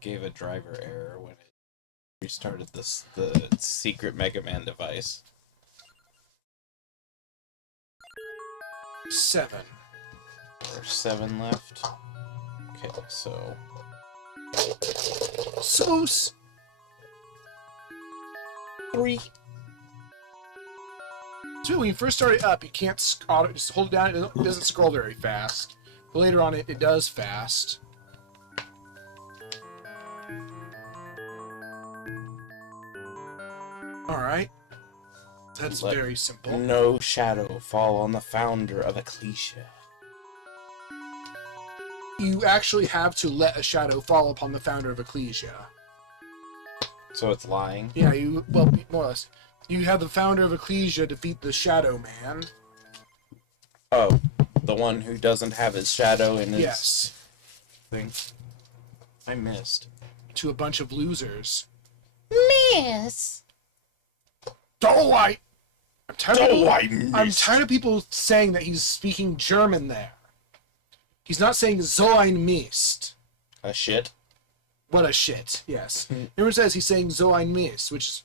gave a driver error when it restarted the secret Mega Man device. 7. There's 7 left. Okay, so Sauce! 3. So when you first start it up, you can't just hold it down. It doesn't scroll very fast. But later on, it does fast. Alright. That's Let very simple. no shadow fall on the founder of Ecclesia. You actually have to let a shadow fall upon the founder of Ecclesia. So it's lying? Yeah, well, more or less. You have the founder of Ecclesia defeat the Shadow Man. Oh, the one who doesn't have his shadow in his thing. I missed. To a bunch of losers. Miss. I'm I'm tired of people saying that he's speaking German there. He's not saying so ein Mist. A shit? What a shit, yes. Everyone says he's saying so ein Mist, which is...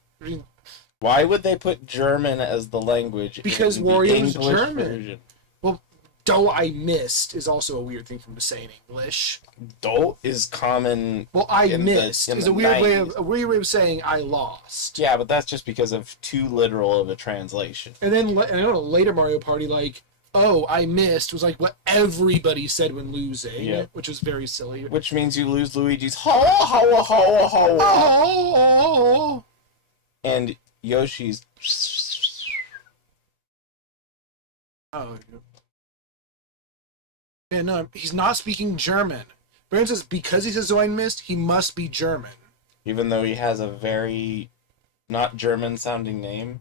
Why would they put German as the language Because in the Wario's English German. version? Well, do I missed is also a weird thing for him to say in English. Do is common. Well, I in missed in is the a weird 90s. way of saying I lost. Yeah, but that's just because of too literal of a translation. And then I don't know, later Mario Party, like, oh, I missed was like what everybody said when losing, Yeah. which was very silly. Which means you lose Luigi's hoa hoa hoa hoa, Oh, and Yoshi's. oh, yeah, no, he's not speaking German. Brandon says because he says so I missed, he must be German. Even though he has a very not German sounding name.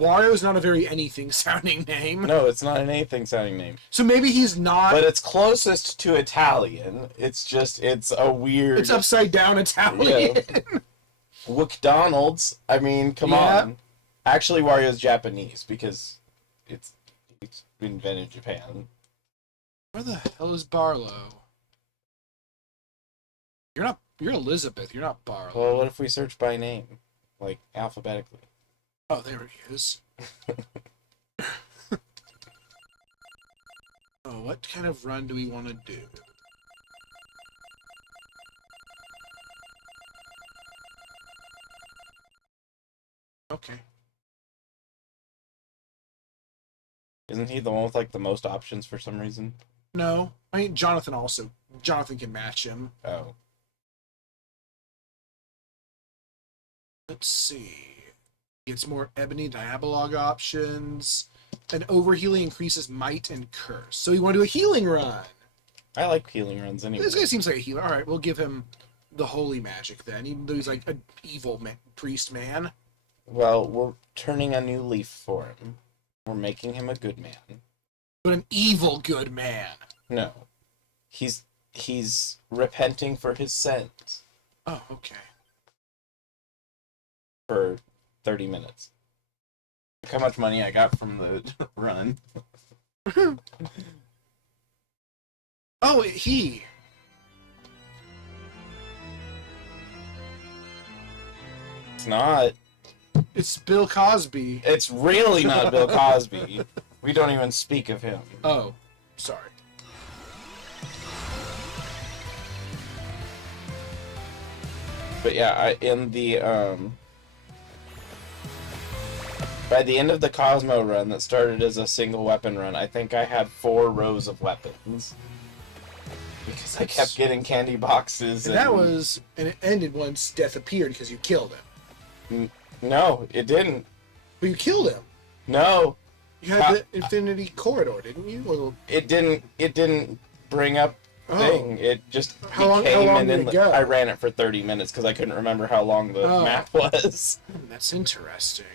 Wario's not a very anything sounding name. No, it's not an anything sounding name. So maybe he's not. But it's closest to Italian. It's a weird. It's upside down Italian. McDonald's. I mean, come Yeah. on. Actually, Wario's Japanese because it's invented in Japan. Where the hell is Barlow? You're Elizabeth, you're not Barlow. Well, what if we search by name, like alphabetically? Oh, there he is. Oh, what kind of run do we want to do? Okay. Isn't he the one with like the most options for some reason? No, I mean Jonathan can match him. Oh, Let's see. Gets more Ebony Diabolog options. And overhealing increases might and curse. So you want to do a healing run. I like healing runs anyway. This guy seems like a healer. Alright, we'll give him the holy magic then, even though he's like an evil priest man. Well, we're turning a new leaf for him. We're making him a good man. But an evil good man. No, he's repenting for his sins Oh, okay. for 30 minutes. Look how much money I got from the run. Oh, he. It's not. It's Bill Cosby. It's really not Bill Cosby. We don't even speak of him. Oh, sorry. But yeah, by the end of the Cosmo run that started as a single weapon run, I think I had 4 rows of weapons. Because I kept getting candy boxes. And it ended once Death appeared because you killed him. No, it didn't. But you killed him. No, You had the Infinity Corridor, didn't you? Or it didn't bring up thing. It just How long became did it go? I ran it for 30 minutes because I couldn't remember how long the map was. That's interesting.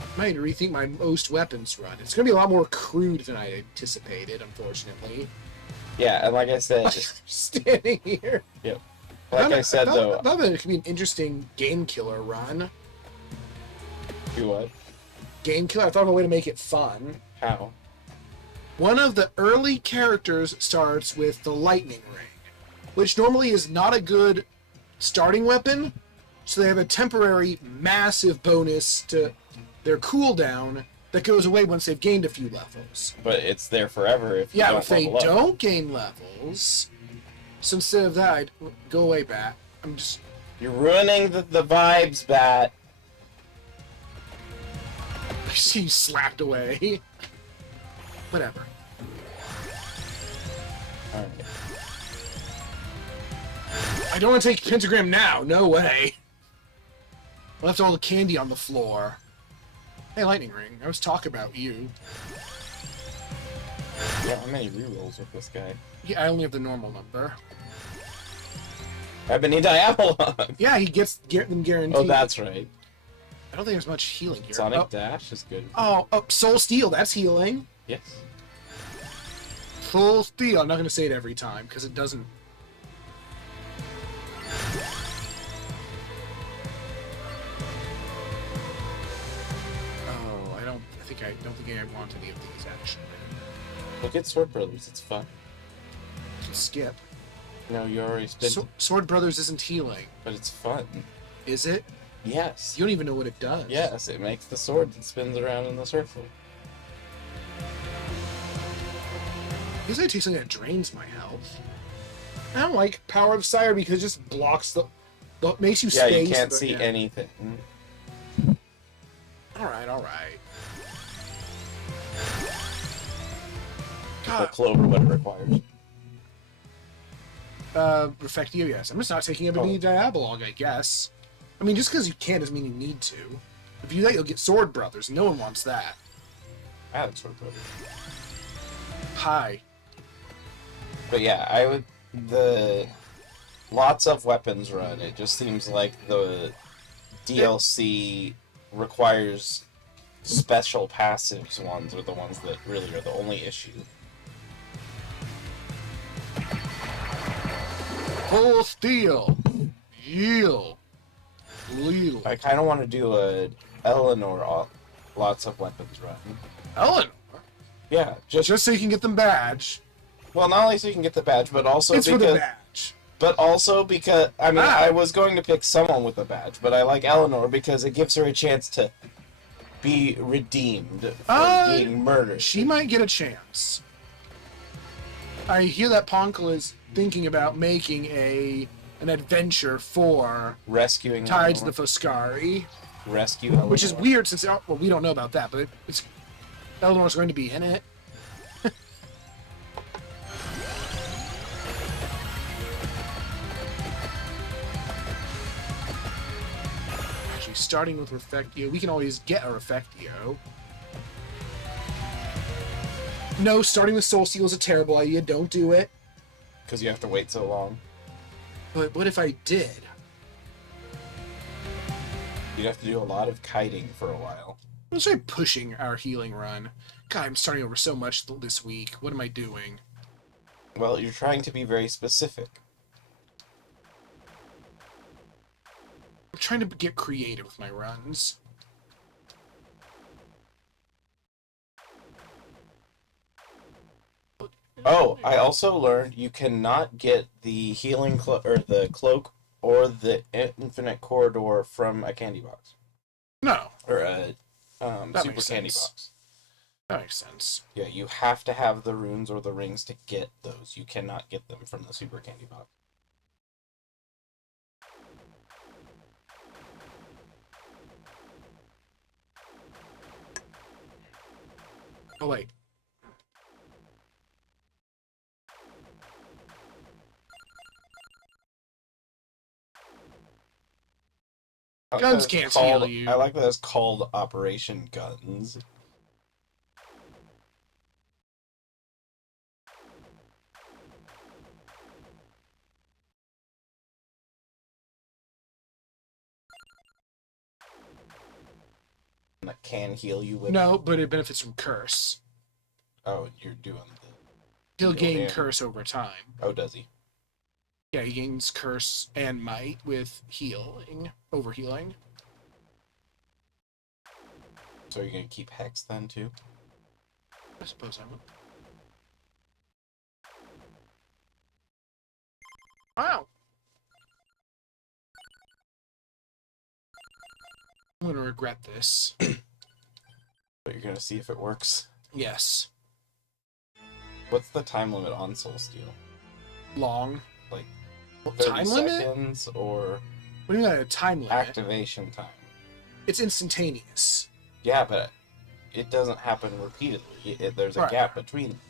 I might rethink my most weapons run. It's going to be a lot more crude than I anticipated, unfortunately. Yeah, and like I said, Standing here. yep. Like I said though, I thought that it could be an interesting game killer run. you what? Game killer? I thought of a way to make it fun. How? One of the early characters starts with the lightning ring, which normally is not a good starting weapon. So they have a temporary massive bonus to their cooldown that goes away once they've gained a few levels. But it's there forever if you Yeah, don't if they level up. don't gain levels. So instead of that, I'd go away, Bat. I'm just... You're ruining the vibes, Bat. I see you slapped away. Whatever. Alright. I don't want to take Pentagram now. No way. I left all the candy on the floor. Hey, Lightning Ring. I was talking about you. Yeah, how many rerolls with this guy? Yeah, I only have the normal number. Ebony Diabolon! Yeah, he gets them guaranteed. Oh, that's right. I don't think there's much healing here. Sonic Dash is good. Oh, Soul Steel. That's healing. Yes. Soul Steel. I'm not going to say it every time because it doesn't. Oh, I don't think I want any of these actually. Look at Sword Brothers, it's fun. I can skip. No, you already spent Sword Brothers isn't healing, but it's fun. is it? Yes. You don't even know what it does. Yes, it makes the sword that spins around in the circle. I guess I take something that drains my health. I don't like Power of Sire because it just blocks the makes you Yeah, space. you can't but, see yeah. anything. Alright. But Clover what it requires. Refectio, yes. I'm just not taking Ebony Diabolog, I guess. I mean, just because you can doesn't mean you need to. If you do that, you'll get Sword Brothers. No one wants that. I have Sword Brothers. Hi. But yeah, I would lots of weapons run. It just seems like the DLC requires special passives ones are the ones that really are the only issue. Full Steel. Yield. Lethal. I kind of want to do a Eleanor lots of weapons run. Eleanor? Yeah, just So you can get them badge. well, not only so you can get the badge, but also It's for because the badge. I mean, I was going to pick someone with a badge, but I like Eleanor because it gives her a chance to be redeemed for being murdered. She might get a chance. I hear that Ponkel is thinking about making an adventure for Rescuing Tides Eleanor. the Foscari, Rescue Eleanor. which is weird since we don't know about that, but it's Eleanor's going to be in it. Actually, starting with Refectio, we can always get a Refectio. No, starting with Soul Steel is a terrible idea. Don't do it. Because you have to wait so long. But what if I did? You'd have to do a lot of kiting for a while. Let's try pushing our healing run. God, I'm starting over so much this week. What am I doing? Well, you're trying to be very specific. I'm trying to get creative with my runs. Oh, I also learned you cannot get the healing or the cloak or the infinite corridor from a candy box No, or a That super makes candy sense. box. that makes sense. Yeah, you have to have the runes or the rings to get those. You cannot get them from the super candy box. Oh, wait. I like Guns that it's can't called- heal you. I like that it's called Operation Guns. That can heal you with. No, but it benefits from Curse. Oh, you're doing the. He'll Heal, gain yeah. Curse over time. Oh, does he? Yeah, he gains Curse and Might with healing, overhealing. So you're gonna keep Hex then too? I suppose I will. Wow. I'm gonna regret this. But you're gonna see if it works. Yes. What's the time limit on Soul Steel? Long. Like 30 Time limit? seconds or What do you mean a time limit? activation time? It's instantaneous. Yeah, but it doesn't happen repeatedly. There's a Right. gap between them.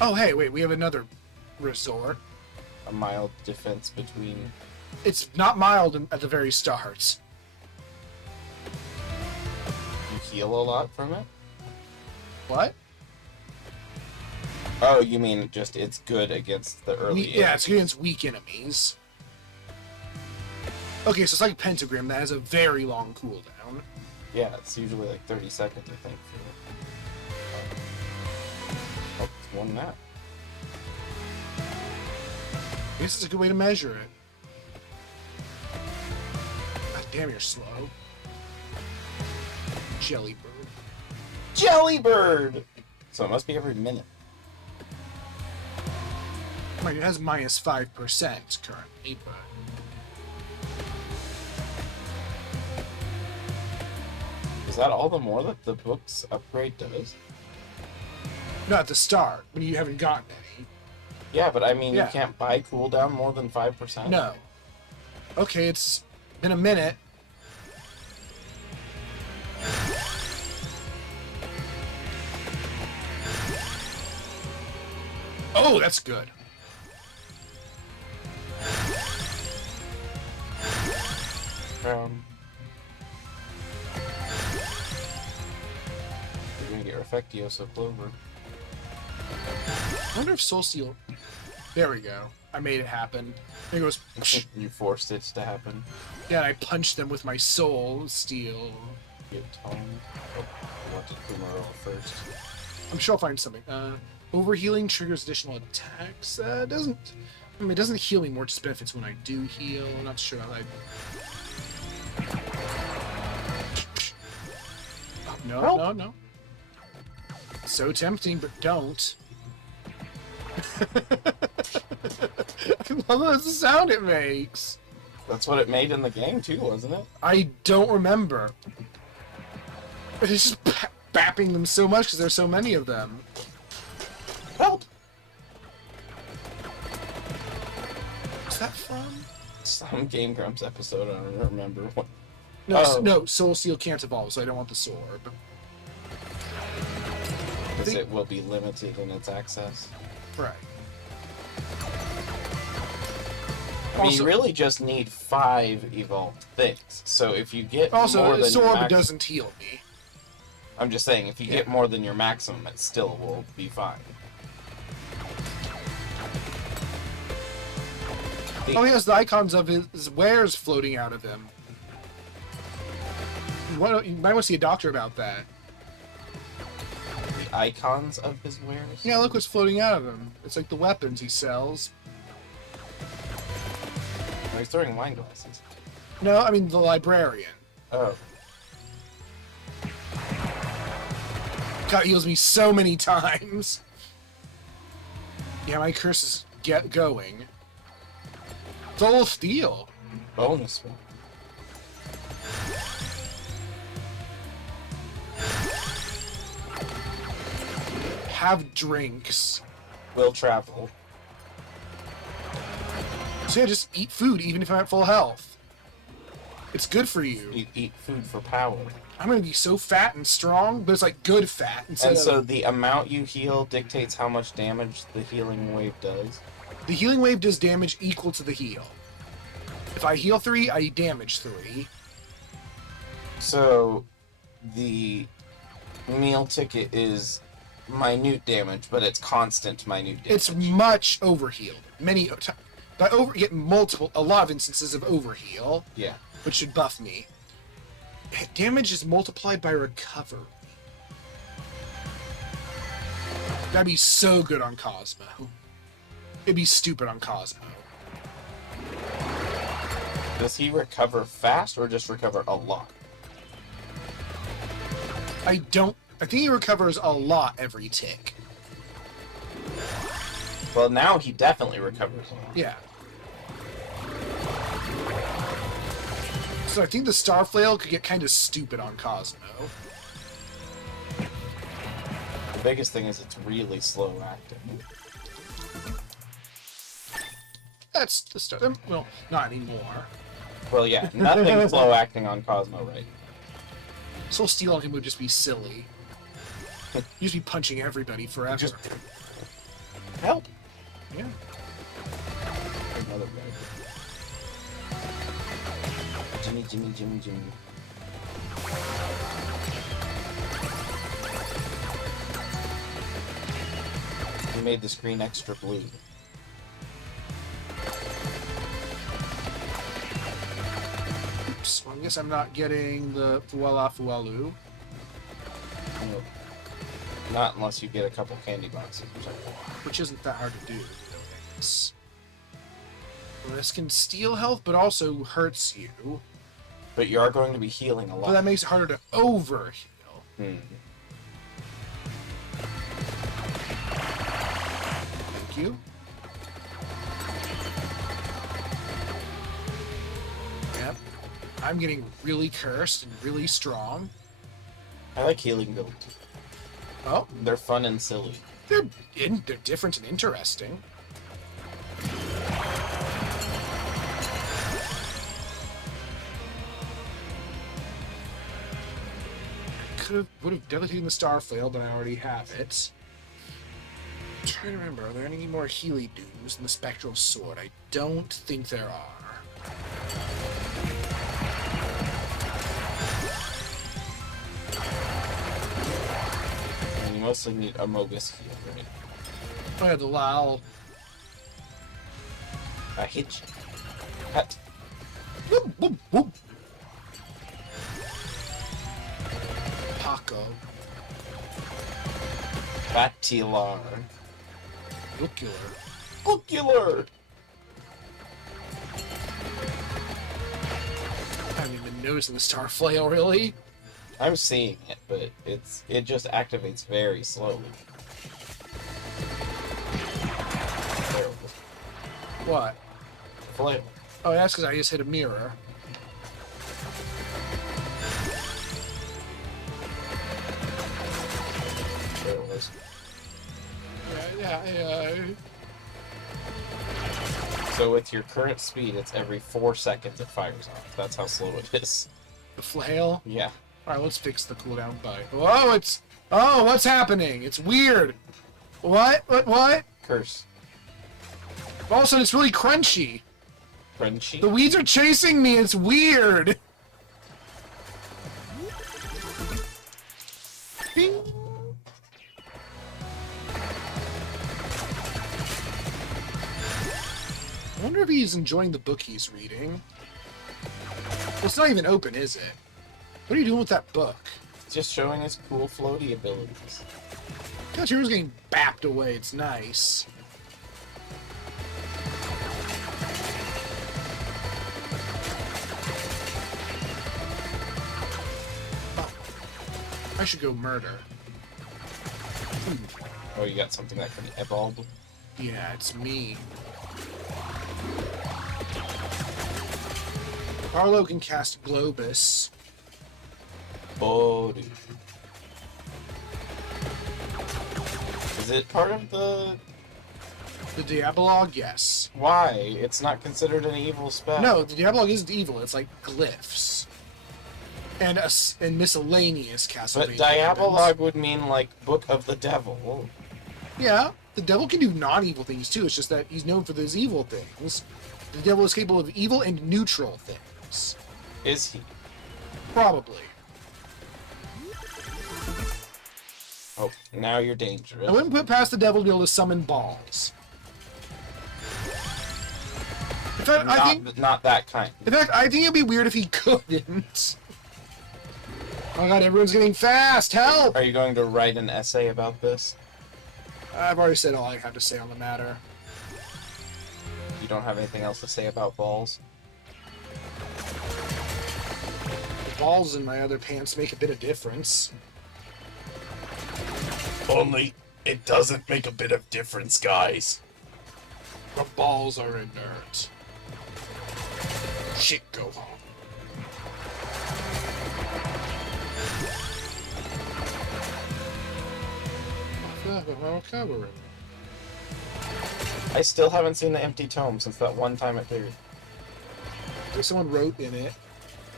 Oh, hey, wait, we have another resort. A mild difference between. It's not mild at the very start. You heal a lot from it? What? Oh, you mean just it's good against the early. Yeah, it's against weak enemies. Okay, so it's like Pentagram that has a very long cooldown. Yeah, it's usually like 30 seconds, I think. Oh, it's more than that. I guess it's a good way to measure it. God damn, you're slow. Jellybird. Jellybird! So it must be every minute. I mean, it has minus 5% currently, but... Is that all the more that the book's upgrade does? Not at the start, when you haven't gotten any. Yeah, but I mean, Yeah. you can't buy cooldown more than 5%? No. Okay, it's been a minute. Oh, that's good. You're gonna get Reflectioso Clover. I wonder if Soul Steel... There we go. I made it happen. There goes... You forced it to happen. Yeah, I punched them with my Soul Steel. Get Tone. Oh, I wanted Kumaro first. I'm sure I'll find something. Overhealing triggers additional attacks. Doesn't... I mean, it doesn't heal me more, just benefits when I do heal. I'm not sure how I... Oh, no, Help. no, no. So tempting, but don't. I love the sound it makes. That's what it made in the game too, wasn't it? I don't remember. But it's just bapping them so much because there's so many of them. Help! What's that from? Some Game Grumps episode, I don't remember what. No, Oh. no, Soul Steel can't evolve, so I don't want the sword. Because it will be limited in its access. Right. I mean, Also- you really just need 5 evolved things. So if you get Also, more than your Sorb max- doesn't heal me. I'm just saying, if you get more than your maximum, it still will be fine. Oh, he has the icons of his wares floating out of him. You might want to see a doctor about that. The icons of his wares? Yeah, look what's floating out of him. It's like the weapons he sells. Oh, he's throwing wine glasses. No, I mean the librarian. Oh. God heals me so many times. Yeah, my curse is going. Soul Steel. Bonus one. Have drinks. Will travel. So yeah, just eat food even if I'm at full health. It's good for you. You eat food for power. I'm gonna be so fat and strong, but it's like good fat instead And of... so the amount you heal dictates how much damage the healing wave does. The healing wave does damage equal to the heal. If I heal 3, I damage 3. So the meal ticket is minute damage, but it's constant minute damage. It's much overhealed. A lot of instances of overheal, Yeah. which should buff me. Damage is multiplied by recovery. That'd be so good on Cosmo. It'd be stupid on Cosmo. Does he recover fast or just recover a lot? I think he recovers a lot every tick. Well, now he definitely recovers. Yeah. So I think the Star Flail could get kind of stupid on Cosmo. The biggest thing is it's really slow acting. That's the Star... Well, not anymore. Well, yeah, nothing slow acting on Cosmo right. Soul Steel on him would just be silly. He'd just be punching everybody forever. Just- Help! Yeah. Another guy. Jimmy, Jimmy, Jimmy, Jimmy. We made the screen extra blue. Oops. Well, I guess I'm not getting the Fuala Fualu. Nope. Not unless you get a couple candy boxes or something. Which isn't that hard to do. It's... Well, this can steal health, but also hurts you. But you are going to be healing a But lot. that makes it harder to overheal. Thank you. Yep. I'm getting really cursed and really strong. I like healing builds. Oh, They're fun and silly. they're different and interesting. Would have definitely taken the Star Flail, but I already have it. I'm trying to remember, are there any more Healy Dooms in the Spectral Sword? I don't think there are. And you mostly need a Mogus heal, right? Oh yeah, the Lal. I hit you. Hut. Whoop, whoop, whoop. Paco. Batilar. Nuclear. Ocular! I haven't even noticed the Star Flail, really. I'm seeing it, but it just activates very slowly. Terrible. What? Flail. Oh, that's because I just hit a mirror. There it was. Yeah. So with your current speed, it's every 4 seconds it fires off. That's how slow it is. The flail? Yeah. Alright, let's fix the cooldown by... Oh, it's... Oh, what's happening? It's weird. What? What? Curse. All of a sudden, it's really crunchy. Crunchy. The weeds are chasing me. It's weird. Bing. I wonder if he's enjoying the book he's reading. Well, it's not even open, is it? What are you doing with that book? Just showing his cool floaty abilities. Gosh, hero's getting bapped away. It's nice. Oh, I should go murder. Oh, you got something that can evolve? Yeah, it's me. Arlo can cast Globus. Oh, dude. Is it part of the... The Diabolog, yes. Why? It's not considered an evil spell. No, the Diabolog isn't evil. It's like glyphs. And miscellaneous Castlevania. But Diabolog would mean, like, Book of the Devil. Yeah, the devil can do non-evil things too. It's just that he's known for those evil things. The devil is capable of evil and neutral things. Is he? Probably. Oh, now you're dangerous. I wouldn't put past the devil to be able to summon balls. In fact, Not that kind. I think it'd be weird if he couldn't. Oh god, everyone's getting fast! Help! Are you going to write an essay about this? I've already said all I have to say on the matter. You don't have anything else to say about balls? The balls in my other pants make a bit of difference. Only it doesn't make a bit of difference, guys. The balls are inert. Shit, go home. I still haven't seen the empty tome since that one time it appeared. Someone wrote in it,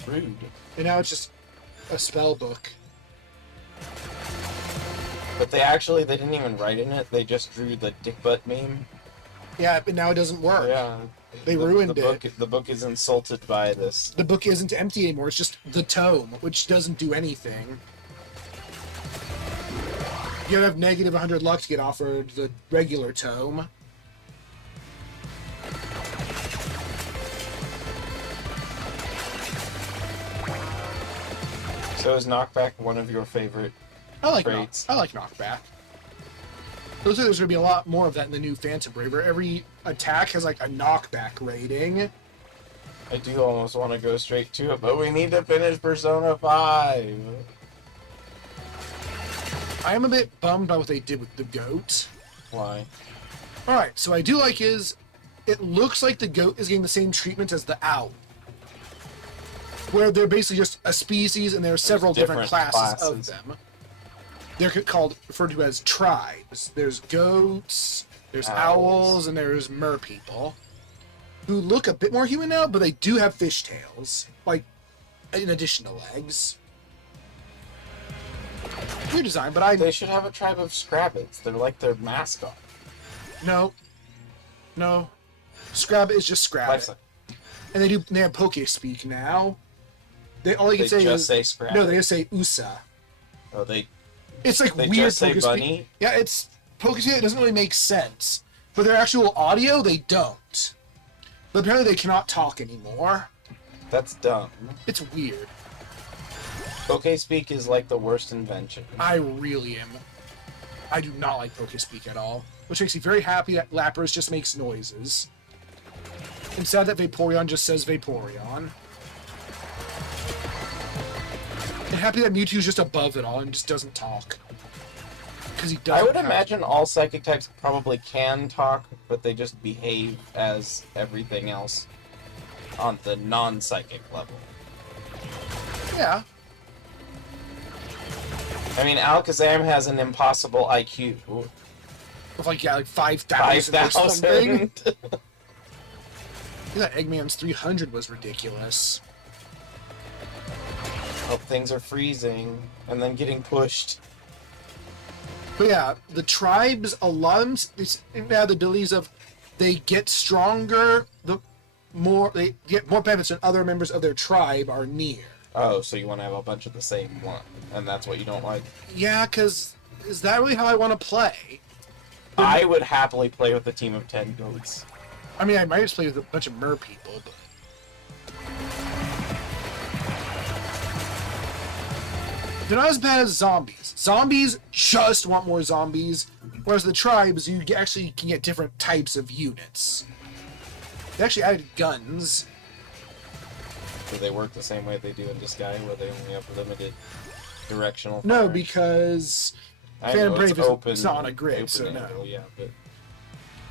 Rude. and now it's just a spell book. But they didn't even write in it. They just drew the dick butt meme. Yeah, but now it doesn't work. Yeah. They ruined it. The book is insulted by this. The book isn't empty anymore. It's just the tome, which doesn't do anything. You have negative 100 luck to get offered the regular tome. So is knockback one of your favorite traits? I like knockback. Looks like there's going to be a lot more of that in the new Phantom Brave, where every attack has like a knockback rating. I do almost want to go straight to it, but we need to finish Persona 5. I am a bit bummed by what they did with the goat. Why? Alright, so I do like is, it looks like the goat is getting the same treatment as the owl. Where they're basically just a species and there are several different classes of them. They're referred to as tribes. There's goats, there's owls, and there's merpeople. Who look a bit more human now, but they do have fishtails. Like, in addition to legs. Weird design, but They should have a tribe of Scrabbits. They're like their mascot. No. Scrabbit is just Scrabbit. And they have Poke Speak now. All you can say just is... say Scrabbit? No, they just say USA. Oh, It's like they weird just say Poke bunny? Speak. Yeah, it's... Poke Speak, it doesn't really make sense. For their actual audio, they don't. But apparently they cannot talk anymore. That's dumb. It's weird. PokeSpeak is like the worst invention. I really am. I do not like Poke Speak at all. Which makes me very happy that Lapras just makes noises. And sad that Vaporeon just says Vaporeon. And happy that Mewtwo's just above it all and just doesn't talk. Because he doesn't. I would imagine all psychic types probably can talk, but they just behave as everything else on the non-psychic level. Yeah. I mean, Alakazam has an impossible IQ. With like 5,000 or 5,000. something. That Eggman's 300 was ridiculous. Oh, things are freezing and then getting pushed. But yeah, the tribes, a lot of them have the abilities of they get stronger they get more benefits when other members of their tribe are near. Oh, so you want to have a bunch of the same one, and that's what you don't like? Yeah, because is that really how I want to play? I would happily play with a team of 10 goats. I mean, I might just play with a bunch of merpeople, but... They're not as bad as zombies. Zombies just want more zombies, whereas the tribes, you actually can get different types of units. They actually added guns. Do they work the same way they do in Disgaea, where they only have limited directional No, fire? because I Phantom know, Brave it's open, it's not on a grid, open so no. angle, yeah, but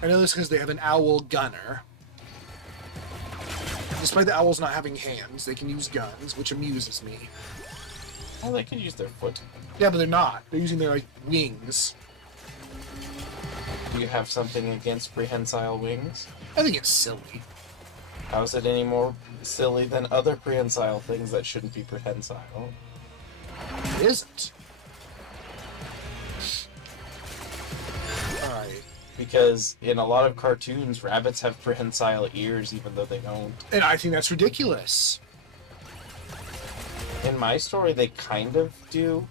I know this because they have an owl gunner. Despite the owls not having hands, they can use guns, which amuses me. well, they can use their foot. Yeah, but they're not. They're using their, like, wings. Do you have something against prehensile wings? I think it's silly. How is it any more silly than other prehensile things that shouldn't be prehensile? It isn't. Alright. Because in a lot of cartoons, rabbits have prehensile ears even though they don't. And I think that's ridiculous. In my story, they kind of do.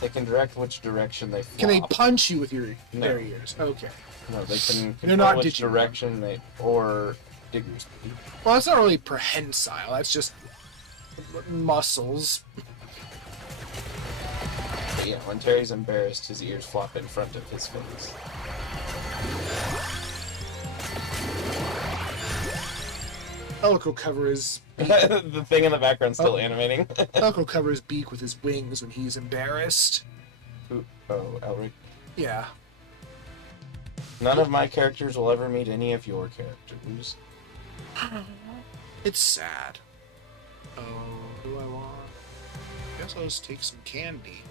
They can direct which direction they flop. Can they punch you with No. their ears? Okay. No, they can They're control not which Digimon. direction they... or Digger's speed. Well, that's not really prehensile. That's just muscles. But yeah, when Terry's embarrassed, his ears flop in front of his face. Elk will cover his The thing in the background's still animating. Elk will cover his beak with his wings when he's embarrassed. Oh, Elric. Yeah. None of my characters will ever meet any of your characters. It's sad. Oh, what do I want? I guess I'll just take some candy.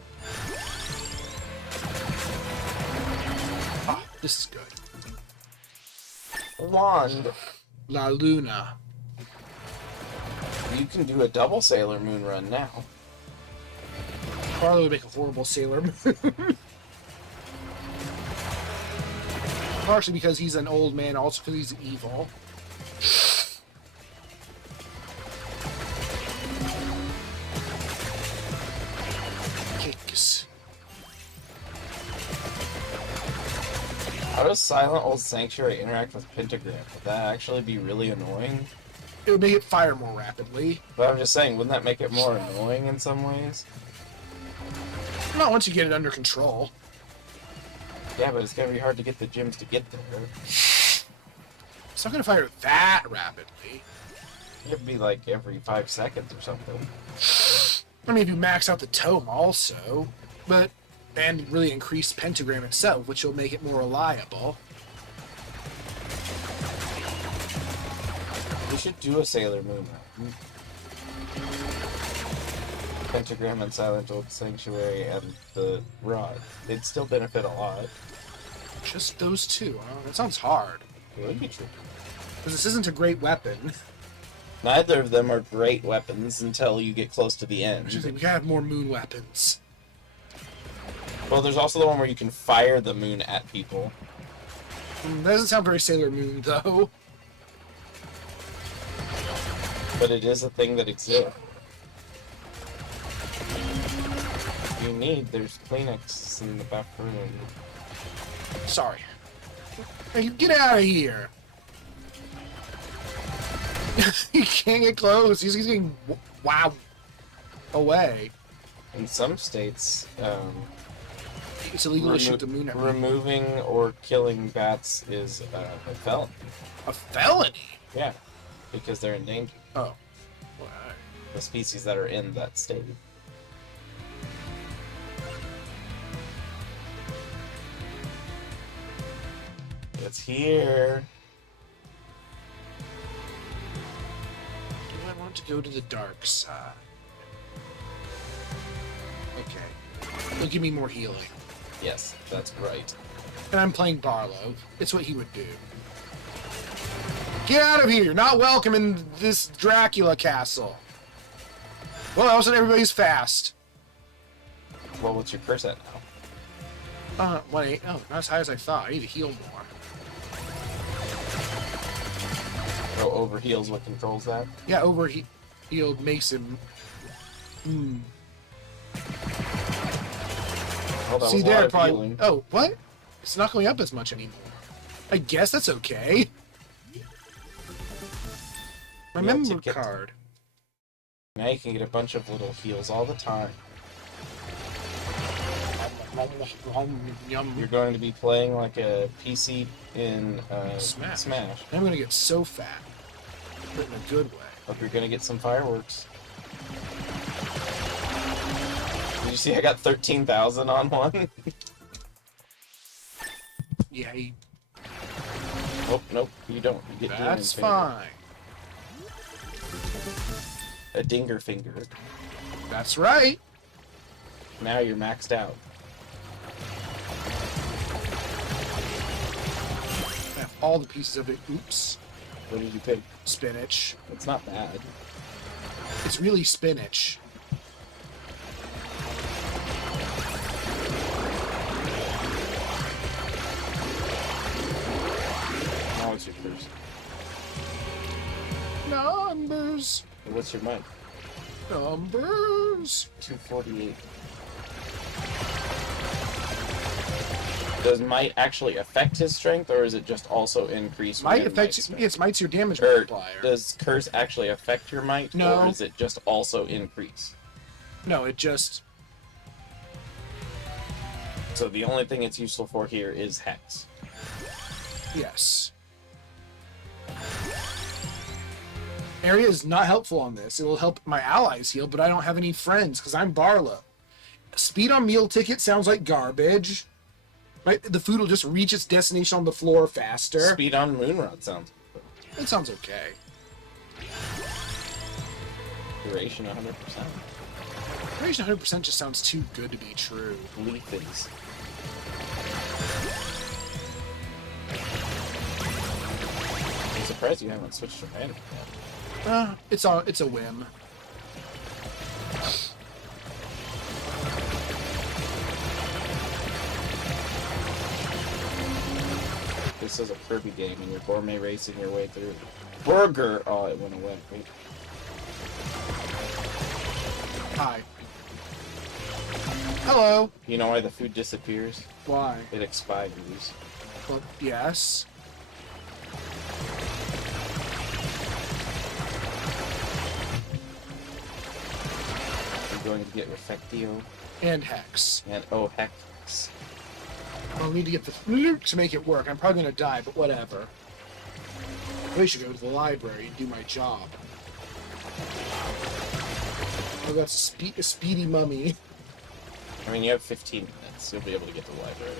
Ah, this is good. Wand. La Luna. You can do a double Sailor Moon run now. Carlo would make a horrible Sailor Moon. Partially because he's an old man, also because he's evil. Kicks. How does Silent Old Sanctuary interact with Pentagram? Would that actually be really annoying? It would make it fire more rapidly. But I'm just saying, wouldn't that make it more annoying in some ways? Not once you get it under control. Yeah, but it's gonna be hard to get the gyms to get there. It's not going to fire that rapidly. It'd be like every 5 seconds or something. I mean, if you max out the tome also, but and really increase Pentagram itself, which will make it more reliable. We should do a Sailor Moon run. Pentagram and Silent Old Sanctuary and the Rod. It'd still benefit a lot. Just those two. Huh? That sounds hard. It would be true. Because this isn't a great weapon. Neither of them are great weapons until you get close to the I just end. think we gotta have more moon weapons. Well, there's also the one where you can fire the moon at people. That doesn't sound very Sailor Moon, though. But it is a thing that exists. There's Kleenex in the back room. Sorry. Hey, you get out of here! He can't get close. He's getting wow away. In some states, It's illegal to shoot the moon at me. removing or killing bats is a felony. A felony? Yeah, because they're endangered. Oh. Well, The species that are in that state. It's here. do I want to go to the dark side? Okay. It'll give me more healing. Yes, that's right. And I'm playing Barlow. It's what he would do. Get out of here! You're not welcome in this Dracula castle. Well, all of a sudden everybody's fast. Well, what's your curse at now? Wait. Oh, not as high as I thought. I need to heal more. Oh, over heals what controls that? Yeah, overhealed makes him... Well, that See was a lot there, of probably... healing. Oh, what? It's not going up as much anymore. I guess that's okay. My Yeah, member ticket. card. Now you can get a bunch of little heals all the time. You're going to be playing like a PC in Smash. Smash. I'm gonna get so fat. But in a good way. Hope you're gonna get some fireworks. Did you see I got 13,000 on one? Yeah, Nope, you don't. You get that's Demon Finger. fine. A Dinger Finger. That's right. Now you're maxed out. I have all the pieces of it. Oops. What did you pick? Spinach. It's not bad. It's really spinach. Now it's your first. Numbers. What's your mic? Numbers. 248. Does might actually affect his strength, or is it just also increase? Might when affects. strength? Yes, might's your damage Or multiplier. does curse actually affect your might, No. or is it just also increase? No, it just. So the only thing it's useful for here is hex. Yes. Area is not helpful on this. It will help my allies heal, but I don't have any friends because I'm Barlow. Speed on meal ticket sounds like garbage. Right? The food will just reach its destination on the floor faster. Speed on Moonrod sounds. It sounds okay. Duration 100%. Duration 100% just sounds too good to be true. Leafins. I'm surprised you haven't switched to random yet. It's a whim. This is a Kirby game, and you're gourmet racing your way through. Burger! Oh, it went away. Wait. Hi. Hello. You know why the food disappears? Why? It expires. Well, yes. You're going to get Refectio And Hex. and oh hex. I'll need to get the to make it work. I'm probably gonna die, but whatever. We should go to the library and do my job. Oh, that's a speedy mummy. I mean, you have 15 minutes. You'll be able to get to the library.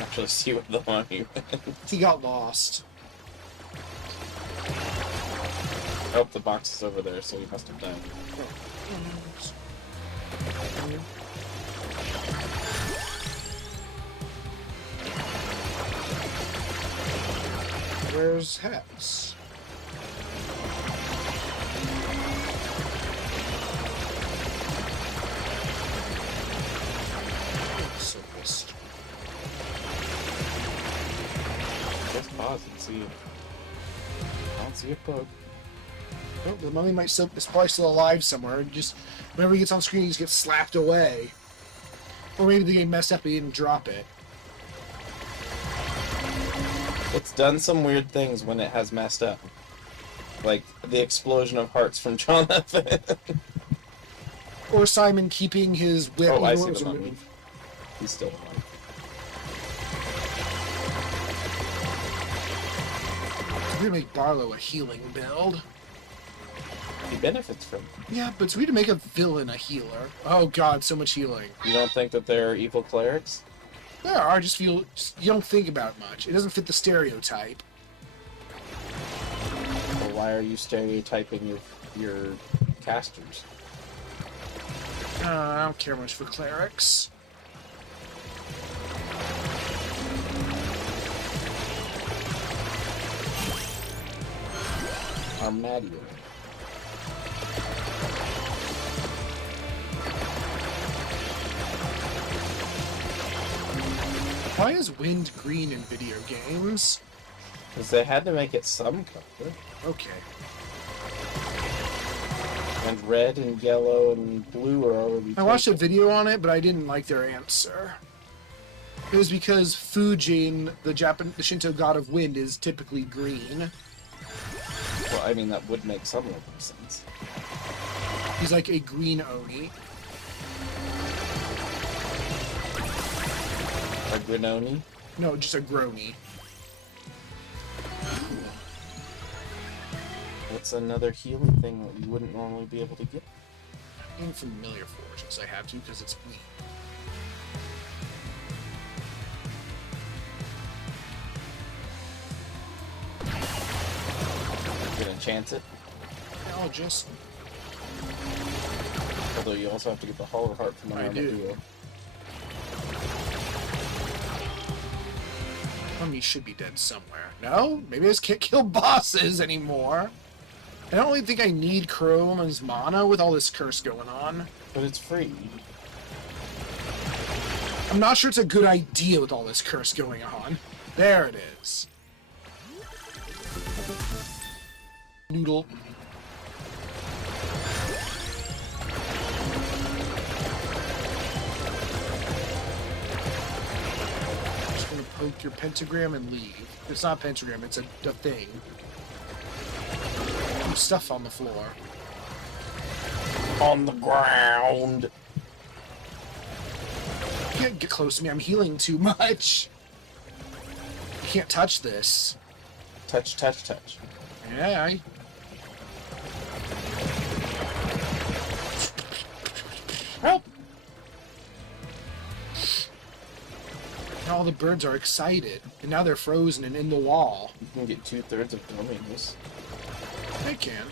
Actually, see what the money went. He got lost. Oh, the box is over there, so he must have died. Where's Hex? So missed. Just pause and see. I don't see a bug. Oh, the mummy might still is probably still alive somewhere. Just whenever he gets on screen, he just gets slapped away. Or maybe the game messed up and he didn't drop it. It's done some weird things when it has messed up. Like the explosion of hearts from Jonathan. Or Simon keeping his whip. Oh, I even see when it was the mummy. removed. He's still alive. We're gonna make Barlow a healing build. He benefits from it. Yeah, but it's weird to make a villain a healer. Oh god, so much healing. You don't think that they're evil clerics? There are, just feel you don't think about it much. It doesn't fit the stereotype. Well, why are you stereotyping your casters? I don't care much for clerics. Armadio. Why is wind green in video games? Because they had to make it some color. Okay. And red and yellow and blue are already I watched a taken. video on it, but I didn't like their answer. It was because Fujin, the Shinto god of wind, is typically green. Well, I mean, that would make some level of sense. He's like a green Oni. A Granoni. No, just a Grony. What's another healing thing that you wouldn't normally be able to get? In familiar forges, I have to because it's green. You can enchant it. I'll just. Although you also have to get the Hollow Heart from the I do. Armadillo. Mummy should be dead somewhere. No? Maybe I just can't kill bosses anymore. I don't really think I need Chroma's mana with all this curse going on. But it's free. I'm not sure it's a good idea with all this curse going on. There it is. Noodle. Just gonna poke your pentagram and leave. It's not a pentagram, it's a thing. There's stuff on the floor. On the ground. You can't get close to me, I'm healing too much. You can't touch this. Touch, touch, touch. Yeah, Help! And all the birds are excited, and now they're frozen and in the wall. You can get 2/3 of Dominus. They can.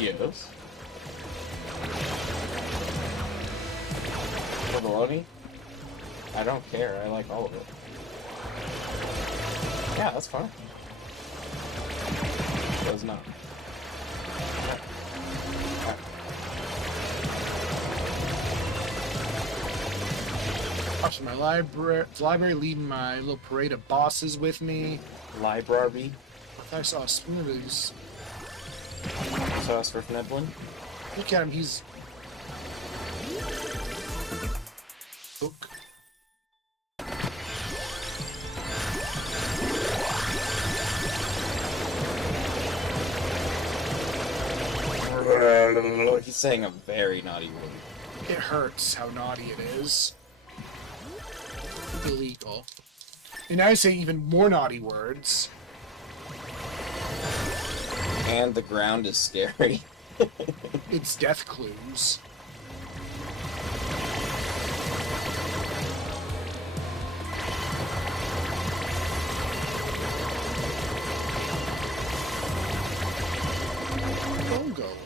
Yes. Bologna? I don't care. I like all of it. Yeah, that's fine. Does not. Watching my library, leading my little parade of bosses with me. Library. I thought I saw a spoon of these. Sauce for Fnedlin. Look at him, he's... Oak. He's saying a very naughty word. It hurts how naughty it is. Illegal. And now I say even more naughty words. And the ground is scary. It's death clues. Bone Golem.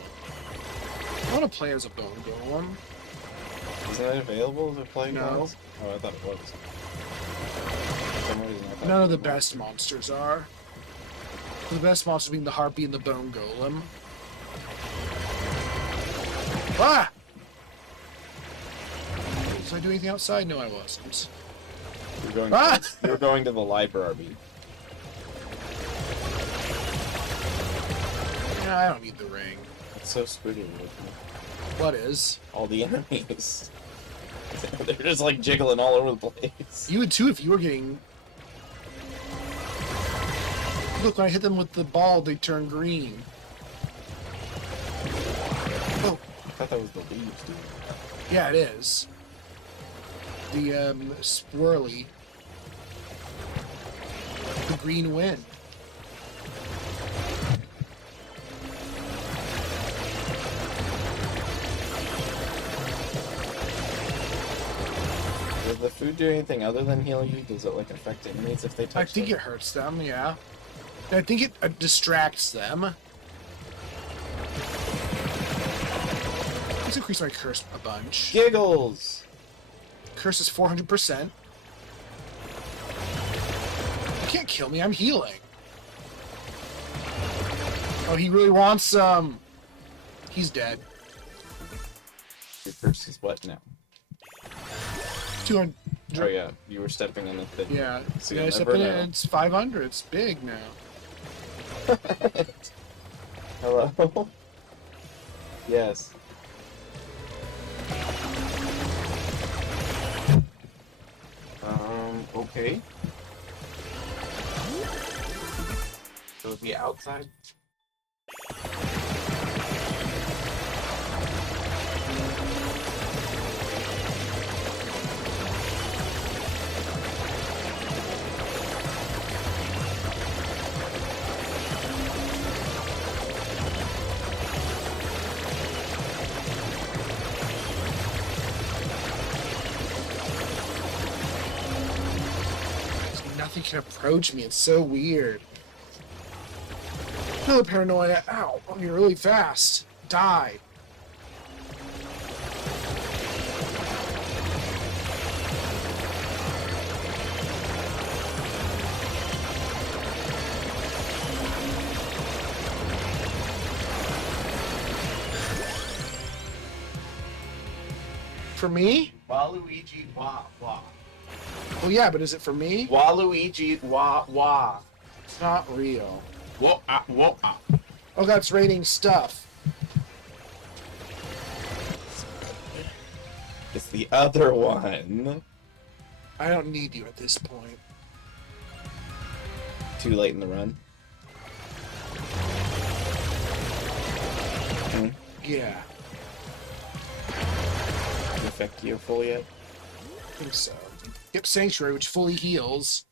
I want to play as a Bone Golem. Isn't it available to play No. cards? Oh, I thought it was. For some reason, I thought None it of the was. best monsters are. The best monsters being the Harpy and the Bone Golem. Ah! Was I doing anything outside? No, I wasn't. You're going, Ah! you're going to the library. Yeah, I don't need the ring. It's so squiddy looking. What is? All the enemies. They're just like jiggling all over the place. You would too if you were getting... Look, when I hit them with the ball, they turn green. Oh, I thought that was the leaves, dude. yeah, it is. The, swirly. The green wind. Does the food do anything other than heal you? Does it like affect enemies if they touch I think them? it hurts them, yeah. I think it distracts them. Let's increase my curse a bunch. Giggles! Curse is 400%. You can't kill me, I'm healing. Oh, he really wants some. He's dead. Your curse is what now? 200. Oh yeah, you were stepping in the thing. Yeah. So Yeah, you'll I stepped never in it, know. and it's 500. It's big now. Hello? Yes. Okay. So the outside? Nothing can approach me. It's so weird. Another paranoia. Ow. I'm getting really fast. Die. For me? Waluigi wah wah. Well, yeah, but is it for me? Waluigi wah wah. It's not real. Whoa ah whoa ah. Oh, that's raining stuff. It's the other one. I don't need you at this point. Too late in the run. Hmm. Yeah, Affect you full yet? I think so. Yep, Sanctuary, which fully heals.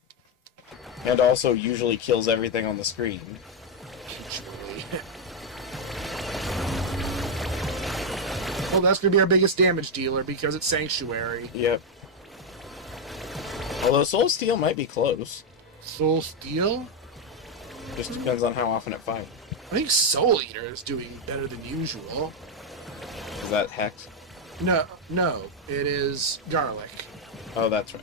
And also usually kills everything on the screen. Usually. Well, that's going to be our biggest damage dealer because it's Sanctuary. Yep. Although Soul Steel might be close. Soul Steel? Just depends on how often it fights. I think Soul Eater is doing better than usual. Is that Hex? No, it is Garlic. Oh, that's right.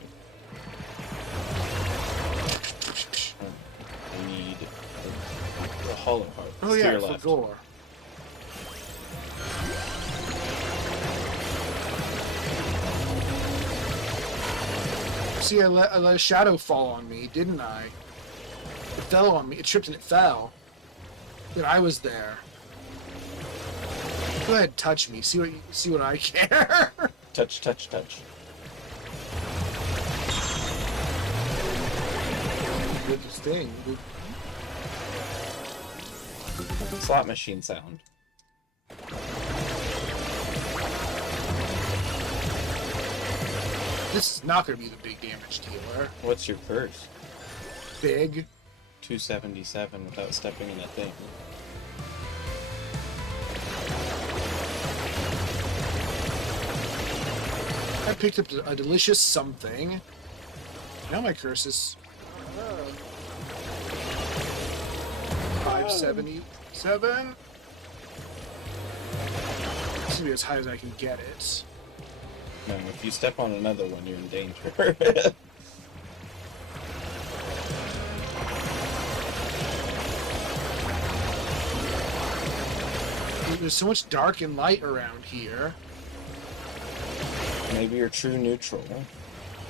I need the Hollow Heart. Oh It's to yeah, your for left. Gore. See, I let a shadow fall on me, didn't I? It fell on me. It tripped and it fell. But I was there. Go ahead, touch me. See what I care. Touch, touch, touch. Good thing. Good. Slot machine sound. This is not going to be the big damage dealer. What's your curse? Big. 277 without stepping in a thing. I picked up a delicious something. Now my curse is 577. This will be as high as I can get it. No, if you step on another one, you're in danger. There's so much dark and light around here. Maybe you're true neutral.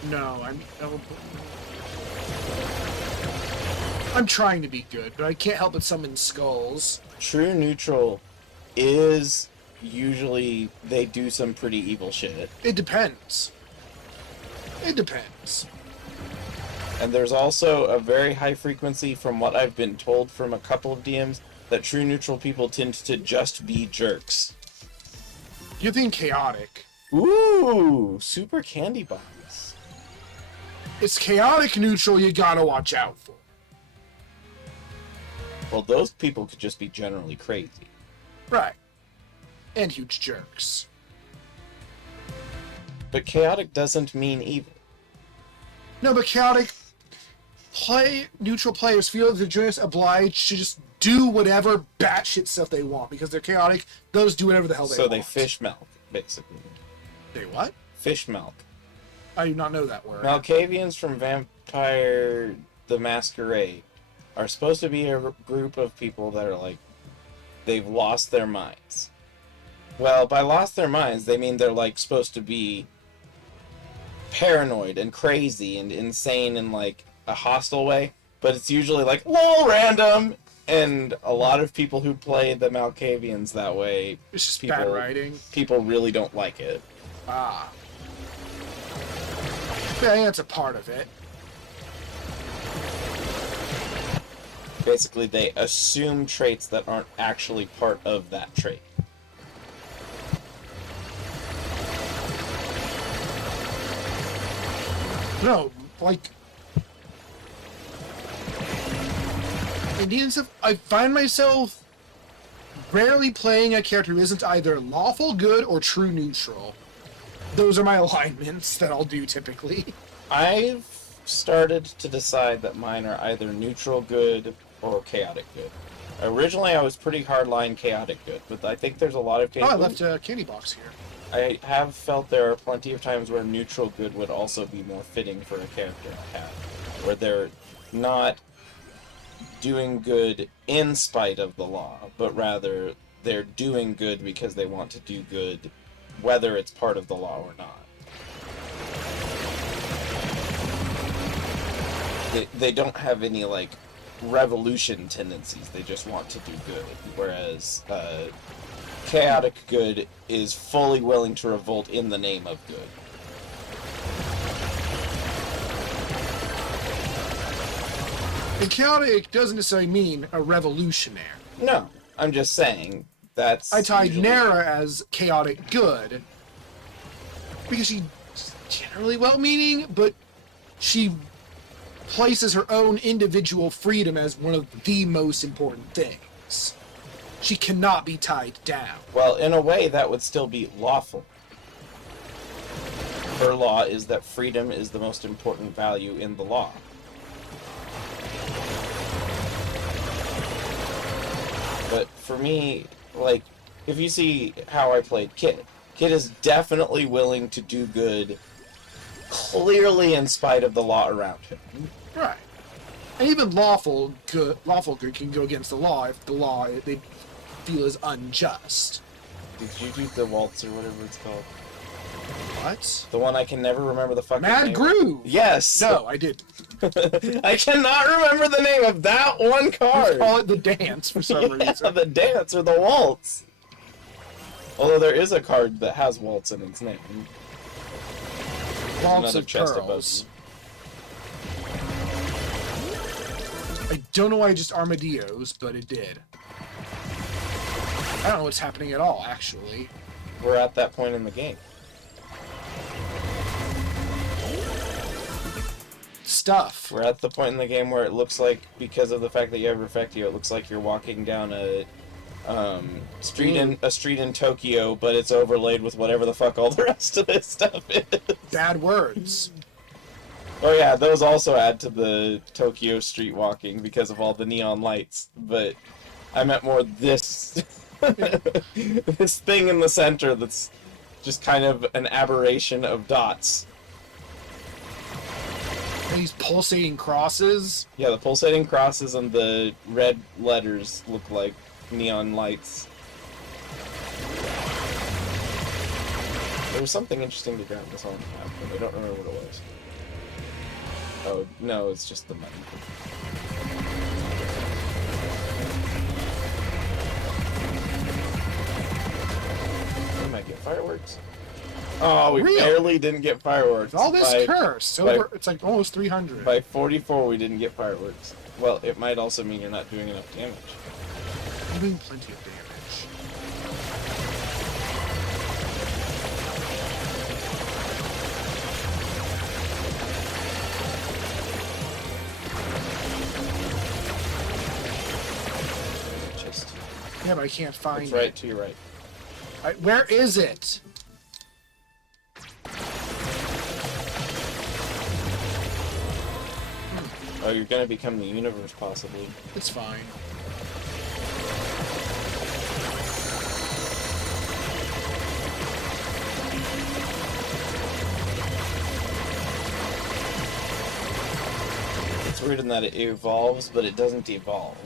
No, I'm trying to be good, but I can't help but summon skulls. True neutral is usually they do some pretty evil shit. It depends. It depends. And there's also a very high frequency, from what I've been told from a couple of DMs, that true neutral people tend to just be jerks. You're thinking chaotic. Ooh, super candy box. It's chaotic neutral you gotta watch out for. Well, those people could just be generally crazy. Right. And huge jerks. But chaotic doesn't mean evil. No, but chaotic neutral players feel like they're just obliged to just do whatever batshit stuff they want because they're chaotic. Those do whatever the hell they So want. they fish milk, basically. They what? Fish milk. I do not know that word. Malkavians from Vampire the Masquerade are supposed to be a group of people that are like, they've lost their minds. Well, by lost their minds, they mean they're like supposed to be paranoid and crazy and insane in like a hostile way, but it's usually like, lol, random. And a lot of people who play the Malkavians that way, It's just bad writing. people really don't like it. Ah. Yeah, that's a part of it. Basically, they assume traits that aren't actually part of that trait. No, like Indians. I find myself rarely playing a character who isn't either lawful good or true neutral. Those are my alignments that I'll do typically. I've started to decide that mine are either neutral good or chaotic good. Originally, I was pretty hardline chaotic good, but I think there's a lot of Oh, cases. I left a candy box here. I have felt there are plenty of times where neutral good would also be more fitting for a character to have, where they're not doing good in spite of the law, but rather they're doing good because they want to do good, whether it's part of the law or not. They don't have any, like, revolution tendencies, they just want to do good, whereas chaotic good is fully willing to revolt in the name of good. And chaotic doesn't necessarily mean a revolutionary. No, I'm just saying that's. I tied usually- Nara as chaotic good because she's generally well-meaning, but she places her own individual freedom as one of the most important things. She cannot be tied down. Well, in a way, that would still be lawful. Her law is that freedom is the most important value in the law. But for me, like, if you see how I played Kid, Kid is definitely willing to do good, clearly in spite of the law around him. Right. And even lawful good can go against the law if the law they feel is unjust. Did you do the waltz or whatever it's called? What? The one I can never remember the fucking Mad name. Groove! Yes! No, I didn't. I cannot remember the name of that one Let's card! call it the dance for some Yeah, reason. the dance or the waltz. Although there is a card that has waltz in its name. There's Waltz another of chest Pearls. above I don't know why I just armadillos, but it did. I don't know what's happening at all, actually. you. We're at that point in the game. Stuff. We're at the point in the game where it looks like, because of the fact that you have Refectio, it looks like you're walking down a street in Tokyo, but it's overlaid with whatever the fuck all the rest of this stuff is. Bad words. Oh yeah, those also add to the Tokyo street walking because of all the neon lights. But I meant more this this thing in the center that's just kind of an aberration of dots. These pulsating crosses. Yeah, the pulsating crosses and the red letters look like neon lights. There was something interesting to grab this on the map, but I don't remember what it was. Oh, no, it's just the money. We might get fireworks. Oh, we Really? barely didn't get fireworks. All this By- curse. It's like almost 300. By 44, we didn't get fireworks. Well, it might also mean you're not doing enough damage. I'm doing plenty of damage. Just, Yeah, but I can't find it's right to your right. it. Where is it? Oh, you're gonna become the universe, possibly. It's fine. It's weird in that it evolves, but it doesn't evolve.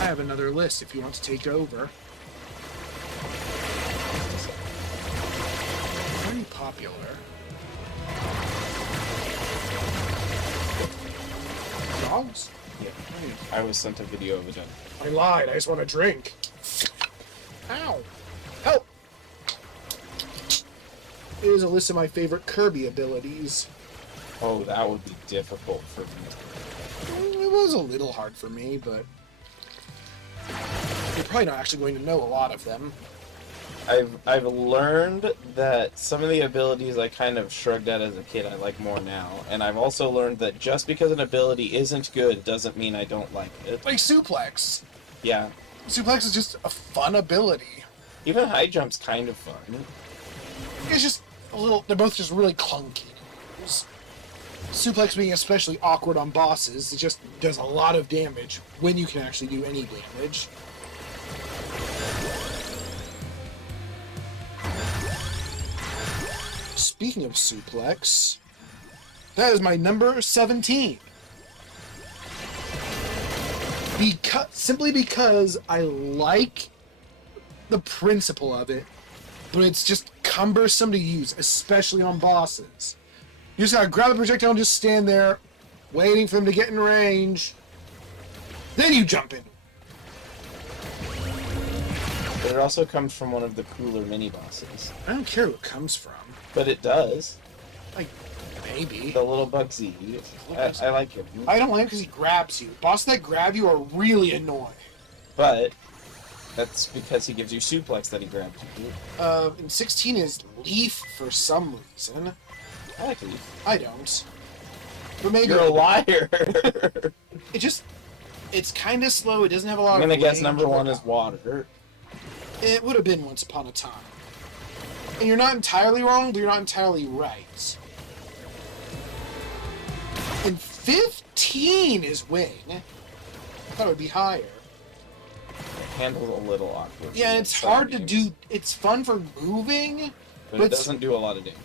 I have another list if you want to take over. Very popular. Dogs? Yeah. I was sent a video of it. I lied. I just want a drink. Ow. Help! Here's a list of my favorite Kirby abilities. Oh, that would be difficult for me. It was a little hard for me, but you're probably not actually going to know a lot of them. I've learned that some of the abilities I kind of shrugged at as a kid I like more now, and I've also learned that just because an ability isn't good doesn't mean I don't like it. Like Suplex. Yeah. Suplex is just a fun ability. Even high jump's kind of fun. It's just a little. They're both just really clunky. Suplex being especially awkward on bosses, it just does a lot of damage when you can actually do any damage. Speaking of suplex, that is my number 17. Simply because I like the principle of it, but it's just cumbersome to use, especially on bosses. You just gotta grab the projectile and just stand there, waiting for them to get in range. Then you jump in. But it also comes from one of the cooler mini bosses. I don't care who it comes from. But it does. Like, maybe. The little Bugsy. I like him. I don't like him because he grabs you. Bosses that grab you are really annoying. But that's because he gives you suplex that he grabs you. And 16 is Leaf for some reason. I like Leaf. I don't. But maybe You're a liar! it just It's kind of slow. It doesn't have a lot I'm of gonna guess range number or 1 is power. water. It would have been once upon a time. And you're not entirely wrong, but you're not entirely right. And 15 is wing. I thought it would be higher. It handles a little awkward. Yeah, and it's hard to do. It's fun for moving, but but it doesn't do a lot of damage.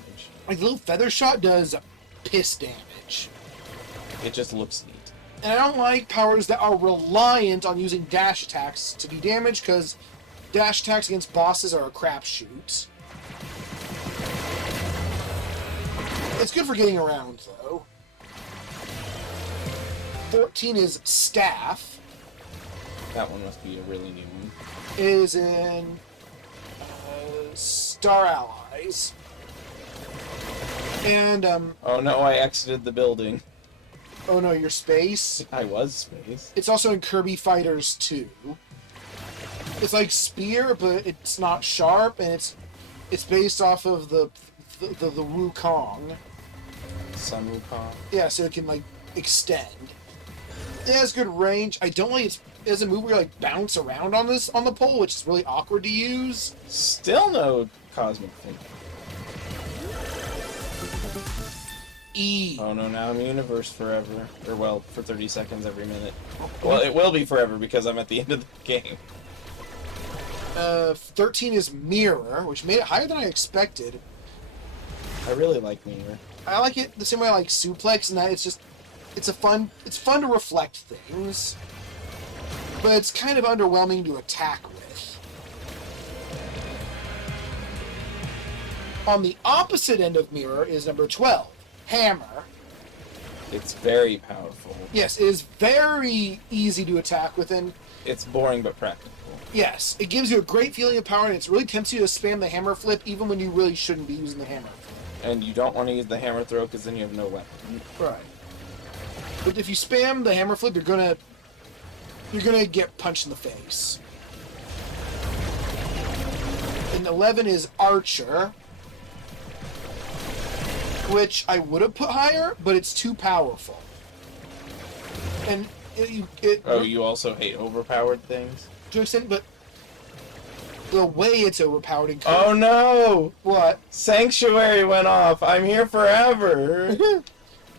like the little feather shot does piss damage. It just looks neat. And I don't like powers that are reliant on using dash attacks to do damage, because dash attacks against bosses are a crapshoot. It's good for getting around, though. 14 is Staff. That one must be a really new one. It is in Star Allies. And, Oh no, I exited the building. oh no, your space. I was space. It's also in Kirby Fighters 2. It's like Spear, but it's not sharp, and it's based off of the Wukong. Sun Wukong. Yeah, so it can like extend. It has good range. I don't like it has a move where you like bounce around on the pole, which is really awkward to use. Still no cosmic thing. E. Oh no, now I'm universe forever. Or well, for 30 seconds every minute. Well, it will be forever because I'm at the end of the game. 13 is Mirror, which made it higher than I expected. I really like Mirror. I like it the same way I like Suplex, and that it's fun to reflect things, but it's kind of underwhelming to attack with. On the opposite end of Mirror is number 12, Hammer. It's very powerful. Yes, it is very easy to attack with, and It's boring but practical. yes, it gives you a great feeling of power, and it really tempts you to spam the hammer flip even when you really shouldn't be using the hammer flip. And you don't want to use the hammer throw because then you have no weapon. Right. But if you spam the hammer flip, you're gonna get punched in the face. And 11 is Archer, which I would have put higher, but it's too powerful. And Oh, you also hate overpowered things? to an extent, but the way it's overpowered and Oh no! what? Sanctuary went off! I'm here forever!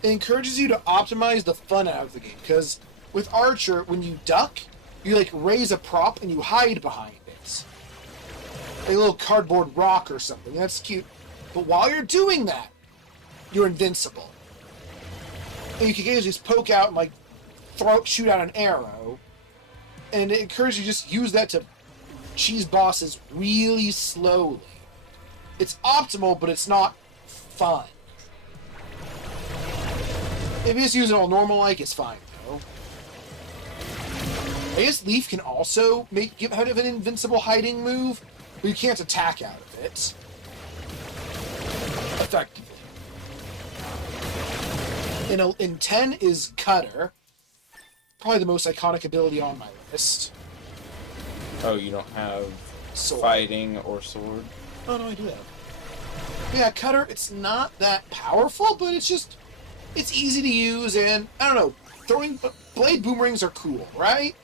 It encourages you to optimize the fun out of the game, because with Archer, when you duck, you like raise a prop and you hide behind it. A little cardboard rock or something. That's cute. But while you're doing that, you're invincible. And you can just poke out and like shoot out an arrow. And it encourages you to just use that to cheese bosses really slowly. It's optimal, but it's not fun. If you just use it all normal like, it's fine though. I guess Leaf can also have an invincible hiding move, but you can't attack out of it effectively. In 10 is Cutter, probably the most iconic ability on my list. Oh, you don't have Sword. fighting or sword? Oh no, I do have. Yeah, Cutter. It's not that powerful, but it's easy to use, and I don't know. Throwing blade boomerangs are cool, right?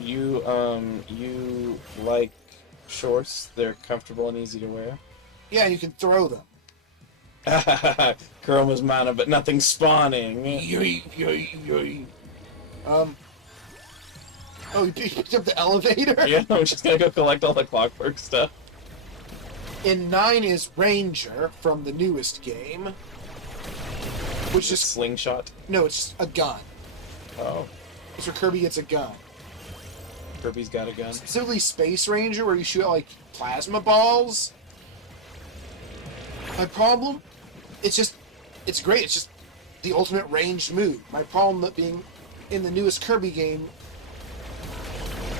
You like shorts? They're comfortable and easy to wear? Yeah, you can throw them. Chroma's mana, but nothing spawning. Oh, you picked up the elevator? Yeah, I'm just gonna go collect all the clockwork stuff. In 9 is Ranger from the newest game. Which Just is... slingshot. No, it's just a gun. Oh, It's where Kirby gets a gun. Kirby's got a gun. Specifically Space Ranger, where you shoot out, like, plasma balls. My problem... It's great. It's just the ultimate ranged move. My problem that being in the newest Kirby game,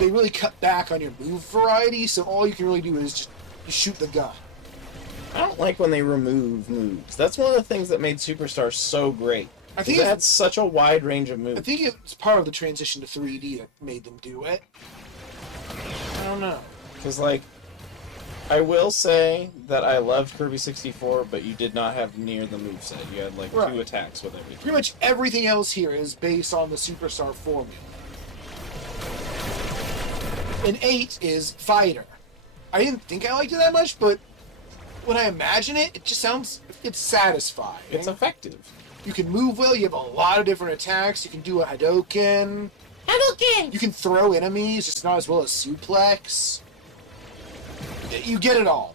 they really cut back on your move variety, so all you can really do is just shoot the gun. I don't like when they remove moves. That's one of the things that made Superstar so great. I think it it's- had such a wide range of I moves. think it's part of the transition to 3D that made them do it. I don't know. Because, like, I will say that I loved Kirby 64, but you did not have near the moveset. You had, like, Right. 2 attacks with everything. Pretty much everything else here is based on the Superstar formula. An 8 is fighter. I didn't think I liked it that much, but when I imagine it, it just sounds, it's satisfying. It's effective. You can move well, you have a lot of different attacks, you can do a Hadouken, Hadouken! you can throw enemies, just not as well as suplex. You get it all,